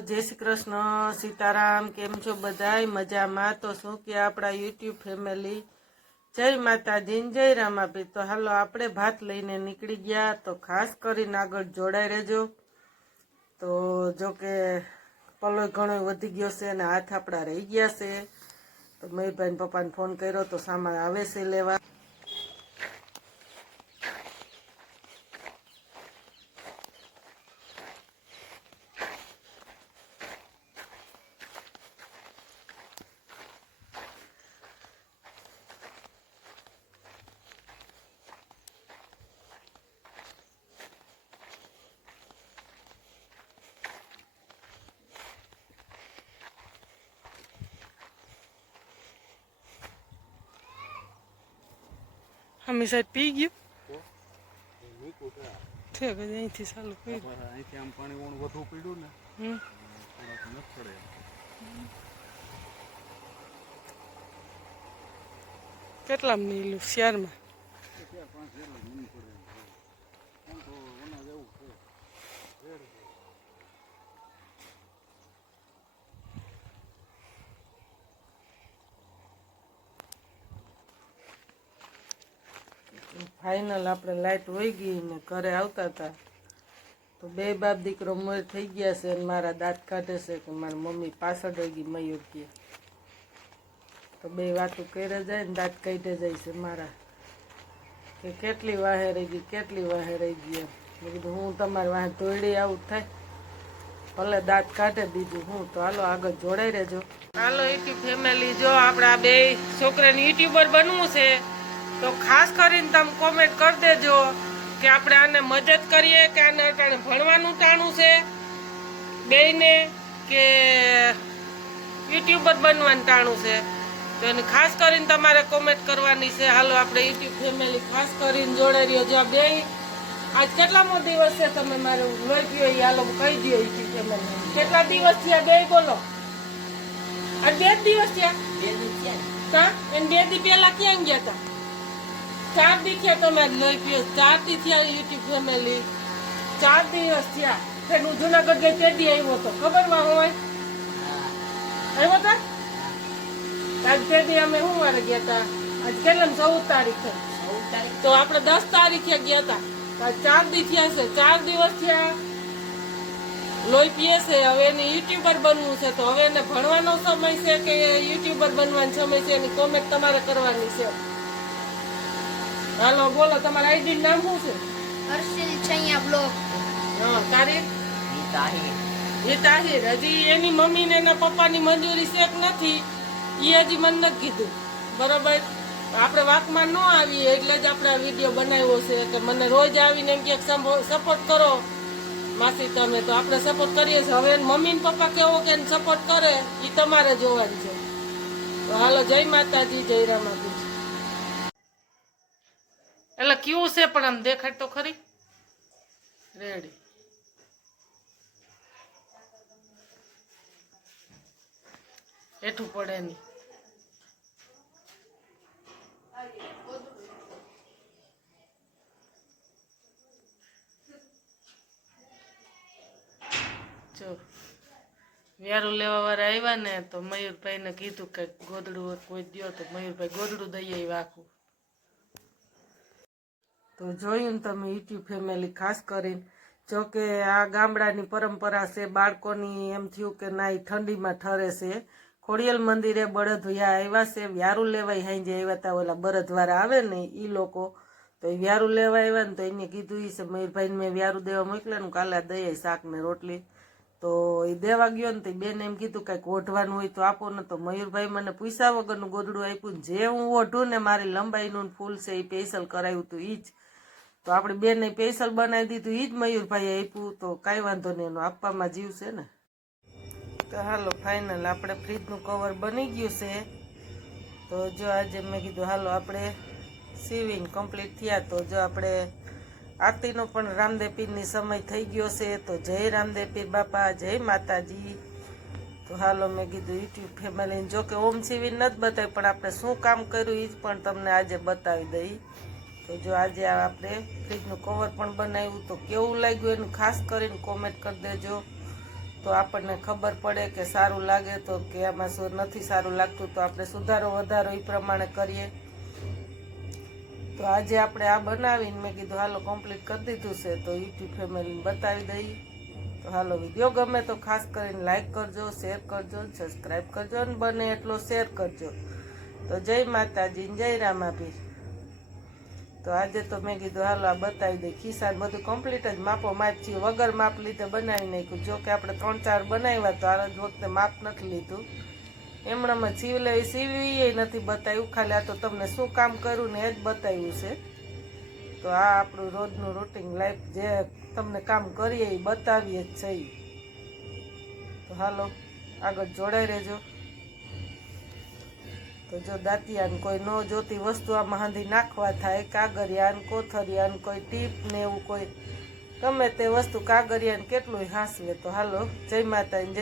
जय श्री कृष्ण सीताराम केम छो बधाई मजा में। तो शू कि अपना यूट्यूब फैमिली जय माताजी जय रामापी। तो हालो आपणे भात लईने निकली गया। तो खास करीने आगळ जोड़ाई रहेजो। तो जो के पलो घणो वधी गयो छे अने हाथ आपड़ा रही गया छे। तो मयूरभाई पप्पा ने फोन कर्यो तो सामान आवे छे लेवा। हमेशा पी गयो ठीक है અહીંથી ચાલુ કરી અહીંથી આમ પાણી ઓણ વધુ પડ્યું ને થોડાક ન પડે કેટલા મિલું શેરમાં 4-5 જેટલું નહીં પડે આમ તો ઓના જેવું છે રેડ फाइनल આપણે લાઈટ વહી ગઈ ને ઘરે આવતા હતા તો બે બાપ દીકરો મોર થઈ ગયા છે અને મારા દાંત કાઢે છે કે મારી મમ્મી પાછળ રહી ગઈ મયુર કે તો બે વાતો કરે જાય ને દાંત કાઢે જાય છે મારા કે કેટલી વાહે રહી ગઈ મેં કીધું હું તમારી વાહે દોડી આવું થાય ભલે દાંત કાઢે બીજું હું તો હાલો આગળ જોડાઈ રહેજો। હાલો યુટ્યુબ ફેમિલી જો આપણા બે છોકરાને યુટ્યુબર બનવું છે तो खास करीने तम कमेंट कर देजो कि आपणे आने मदद करिए कि आने अटाणे भणवानुं टाणुं छे बेयने के यूट्यूबर बनवानुं टाणुं छे। तो एने खास करीने तमारे कमेंट करवानी छे। हालो आपणे यूट्यूब फैमिली खास करीने जोड़ाई रह्यो। जो बेय आज केटलामो दिवस छे तमे मारे लोई पीओ ई हालो कही दो यूट्यूब फैमिली केटला दिवस थया बेय बोलो। आज 2 दिवस थया 2 दिन थया का एन 2 दी पहेला क्यां गया था 4 दी थया तमे लई पीओ 4 दी थया यूट्यूब फैमिली 4 दिवस थया फिर हूँ जूनागढ़ गई ते दी आव्यो तो खबर में होय आव्यो था आज ते दी अमे हूँ मारे गया था आज केटलाम 14 तारीख है तो आपणे 10 तारीखे गया था आज 4 दी थया छे 4 दिवस थया लोई पीए छे। हवे एने यूट्यूबर बनवुं छे तो हवे एने भणवानो समय छे के यूट्यूबर बनवानो समय छे एनी कमेंट तमारे करवानी छे। हालो बोलो तमारा आईडी नाम શું છે? હર્ષિલ છૈયા બ્લોગ। હા તારી તાહિર હજી એની મમ્મી ને એના પપ્પાની મંજૂરી છે કે નથી ઈ હજી મને નથી કીધું બરોબર। આપણે વાતમાં ન આવી એટલે જ આપણે આ વિડિયો બનાવ્યો છે કે મને રોજ આવીને એમ કે સપોર્ટ કરો માસી તમે તો આપણે સપોર્ટ કરીએ છીએ। હવે મમ્મી ને પપ્પા કેવો કે સપોર્ટ કરે ઈ તમારે જોવાનું છે। તો હાલો જય માતાજી જય રામાપી। એટલે કેવું છે પણ આમ દેખાય તો ખરી રેડી એઠું પડે નહીં જો વ્યારું લેવા વાળા આવ્યા ને તો મયુરભાઈ ને કીધું કે ગોદડું કોઈ દ્યો તો મયુરભાઈ ગોદડું દઈ આવ્યા આખું। तो જોયું તમે યુટ્યુબ ફેમિલી ખાસ કરીને જો કે આ ગામડાની પરંપરા છે બાળકોની એમ થયું કે ના ઈ ઠંડીમાં ઠરે છે ખોડિયાલ મંદિરે બળદિયા આવ્યા છે વ્યારું લેવાય હાંજે આવ્યા તા ઓલા બળદવાળા આવે ને ઈ લોકો તો એ વ્યારું લેવા આવ્યા ને તો એને કીધું ઈ છે મયુરભાઈને મેં વ્યારું દેવા મોકલ્યા ને કાલે દઈએ શાક ને રોટલી તો એ દેવા ગયો ને તો બેન એમ કીધું કંઈક ઓઢવાનું હોય તો આપો ને તો મયુરભાઈ મને પૂછ્યા વગરનું ગોદડું આપ્યું જે હું ઓઢું ને મારી લંબાઈનું ફૂલ છે એ સ્પેશિયલ કરાવ્યું હતું ઈ જ तो આપણે બેને સ્પેશિયલ બનાવી દીધું ઈ જ મયુરભાઈ આપ્યું તો કાંઈ વાંધો નહીં એનો આપવામાં જીવ છે ને। તો હાલો ફાઇનલ આપણે ફ્રીજનું કવર બની ગયું છે તો જો આજે મેં કીધું હાલો આપણે સીવિંગ કમ્પ્લીટ થયા તો જો આપણે આરતીનો પણ રામદેવ પીરની સમય થઈ ગયો છે તો જય રામદેવ પીર બાપા જય માતાજી। તો હાલો મેં કીધું યુટ્યુબ ફેમિલીને જો કે ઓમ સીવિંગ નથી બતાવી પણ આપણે શું કામ કર્યું એ જ પણ તમને આજે બતાવી દઈ। तो जो आज आपणे फ्रीजનું कवर पण बनाव्યું तो केवुं लाग्युं एनुं खास करीने कमेंट कर देजो। તો આપણને ખબર પડે કે સારું લાગે તો કે આમાં શું નથી સારું લાગતું, તો આપણે સુધારો વધારો એ પ્રમાણે કરીએ. તો આજે આપણે આ બનાવીને મેં કીધું હાલો કમ્પ્લીટ કરી દીધું છે, તો યુટ્યુબ ફેમિલીને બતાવી દઈએ. તો હાલો વિડીયો ગમે તો ખાસ કરીને લાઈક કરજો, શેર કરજો, સબસ્ક્રાઈબ કરજો અને બને એટલો શેર કરજો. તો જય માતાજી, જય રામાભી. તો આજે તો મેં કીધું હાલો આ બતાવી દઈ. ખિસ્સા બધું કમ્પ્લીટ જ માપો માપ છે, વગર માપ લીધે બનાવી નાખ્યું. જો કે આપણે 3-4 બનાવ્યા તો આ જ વખતે માપ નથી લીધું. એમણામાં સીવી નથી બતાવ્યું, ખાલી આ તો તમને શું કામ કરું ને એ જ બતાવ્યું છે. તો આ આપણું રોજનું રૂટીન લાઈફ જે તમને કામ કરીએ એ બતાવીએ જ છે. તો હાલો આગળ જોડાઈ રહેજો. તો જો દાંતિયાને કોઈ ન જોતી વસ્તુ આમાં હાંધી નાખવા થાય, કાગરિયા ને કોથરિયા ને કોઈ ટીપ ને એવું કોઈ ગમે તે વસ્તુ કાગરિયા ને કેટલું હાંસવે. તો હાલો જય માતા જય